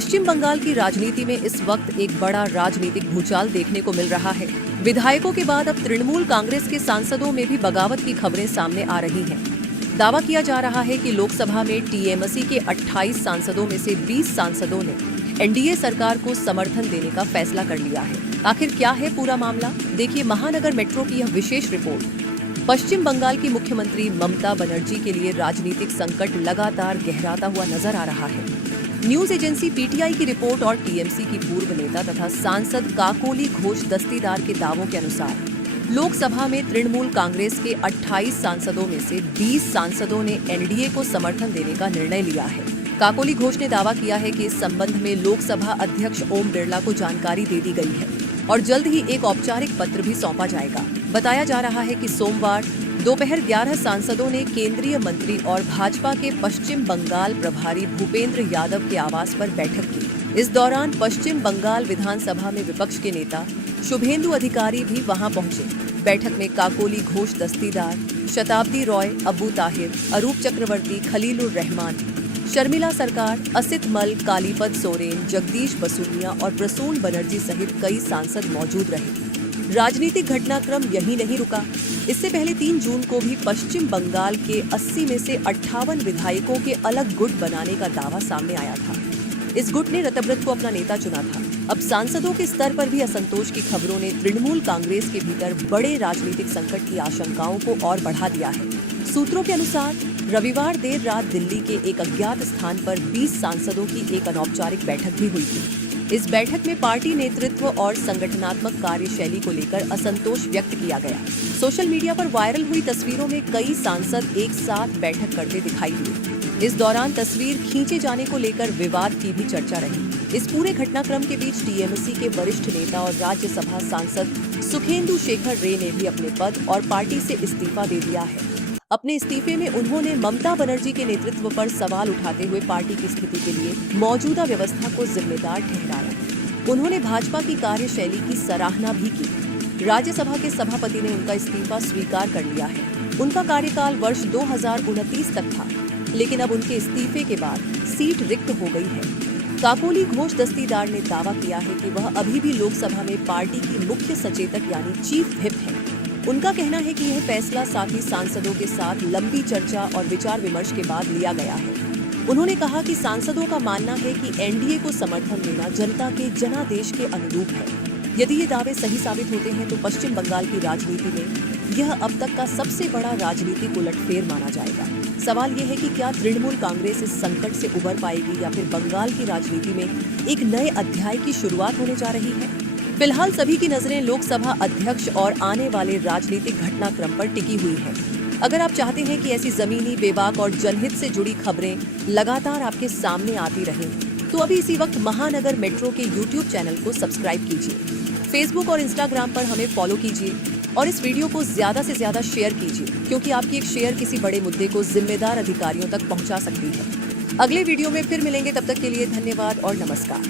पश्चिम बंगाल की राजनीति में इस वक्त एक बड़ा राजनीतिक भूचाल देखने को मिल रहा है। विधायकों के बाद अब तृणमूल कांग्रेस के सांसदों में भी बगावत की खबरें सामने आ रही हैं। दावा किया जा रहा है कि लोकसभा में टीएमसी के 28 सांसदों में से 20 सांसदों ने एनडीए सरकार को समर्थन देने का फैसला कर लिया है। आखिर क्या है पूरा मामला, देखिए महानगर मेट्रो की यह विशेष रिपोर्ट। पश्चिम बंगाल की मुख्यमंत्री ममता बनर्जी के लिए राजनीतिक संकट लगातार गहराता हुआ नजर आ रहा है। न्यूज एजेंसी पीटीआई की रिपोर्ट और टीएमसी की पूर्व नेता तथा सांसद काकोली घोष दस्तीदार के दावों के अनुसार लोकसभा में तृणमूल कांग्रेस के 28 सांसदों में से 20 सांसदों ने एनडीए को समर्थन देने का निर्णय लिया है। काकोली घोष ने दावा किया है कि इस संबंध में लोकसभा अध्यक्ष ओम बिरला को जानकारी दे दी गई है और जल्द ही एक औपचारिक पत्र भी सौंपा जाएगा। बताया जा रहा है कि सोमवार दोपहर 11 सांसदों ने केंद्रीय मंत्री और भाजपा के पश्चिम बंगाल प्रभारी भूपेंद्र यादव के आवास पर बैठक की। इस दौरान पश्चिम बंगाल विधानसभा में विपक्ष के नेता शुभेंदु अधिकारी भी वहां पहुंचे। बैठक में काकोली घोष दस्तीदार, शताब्दी रॉय, अबू ताहिर, अरूप चक्रवर्ती, खलीलुर रहमान, शर्मिला सरकार, असित मल, कालीपद सोरेन, जगदीश बसुनिया और प्रसून बनर्जी सहित कई सांसद मौजूद रहे। राजनीतिक घटनाक्रम यही नहीं रुका। इससे पहले 3 जून को भी पश्चिम बंगाल के 80 में से 58 विधायकों के अलग गुट बनाने का दावा सामने आया था। इस गुट ने रतब्रत को अपना नेता चुना था। अब सांसदों के स्तर पर भी असंतोष की खबरों ने तृणमूल कांग्रेस के भीतर बड़े राजनीतिक संकट की आशंकाओं को और बढ़ा दिया है। सूत्रों के अनुसार रविवार देर रात दिल्ली के एक अज्ञात स्थान पर 20 सांसदों की एक अनौपचारिक बैठक भी हुई थी। इस बैठक में पार्टी नेतृत्व और संगठनात्मक कार्यशैली को लेकर असंतोष व्यक्त किया गया। सोशल मीडिया पर वायरल हुई तस्वीरों में कई सांसद एक साथ बैठक करते दिखाई दिए। इस दौरान तस्वीर खींचे जाने को लेकर विवाद की भी चर्चा रही। इस पूरे घटनाक्रम के बीच टीएमसी के वरिष्ठ नेता और राज्यसभा सांसद सुखेंदु शेखर रे ने भी अपने पद और पार्टी से इस्तीफा दे दिया है। अपने इस्तीफे में उन्होंने ममता बनर्जी के नेतृत्व पर सवाल उठाते हुए पार्टी की स्थिति के लिए मौजूदा व्यवस्था को जिम्मेदार ठहराया। उन्होंने भाजपा की कार्यशैली की सराहना भी की। राज्यसभा के सभापति ने उनका इस्तीफा स्वीकार कर लिया है। उनका कार्यकाल वर्ष 2029 तक था, लेकिन अब उनके इस्तीफे के बाद सीट रिक्त हो गई है। काकोली घोष दस्तीदार ने दावा किया है कि वह अभी भी लोकसभा में पार्टी की मुख्य सचेतक यानी चीफ व्हिप है। उनका कहना है कि यह फैसला साथी सांसदों के साथ लंबी चर्चा और विचार विमर्श के बाद लिया गया है। उन्होंने कहा कि सांसदों का मानना है कि एनडीए को समर्थन देना जनता के जनादेश के अनुरूप है। यदि ये दावे सही साबित होते हैं तो पश्चिम बंगाल की राजनीति में यह अब तक का सबसे बड़ा राजनीतिक उलटफेर माना जाएगा। सवाल ये है कि क्या तृणमूल कांग्रेस इस संकट से उबर पाएगी या फिर बंगाल की राजनीति में एक नए अध्याय की शुरुआत होने जा रही है। फिलहाल सभी की नजरें लोकसभा अध्यक्ष और आने वाले राजनीतिक घटनाक्रम पर टिकी हुई है। अगर आप चाहते हैं कि ऐसी जमीनी, बेबाक और जनहित से जुड़ी खबरें लगातार आपके सामने आती रहें, तो अभी इसी वक्त महानगर मेट्रो के यूट्यूब चैनल को सब्सक्राइब कीजिए। फेसबुक और इंस्टाग्राम पर हमें फॉलो कीजिए और इस वीडियो को ज्यादा से ज्यादा शेयर कीजिए, क्योंकि आपकी एक शेयर किसी बड़े मुद्दे को जिम्मेदार अधिकारियों तक पहुंचा सकती है। अगले वीडियो में फिर मिलेंगे, तब तक के लिए धन्यवाद और नमस्कार।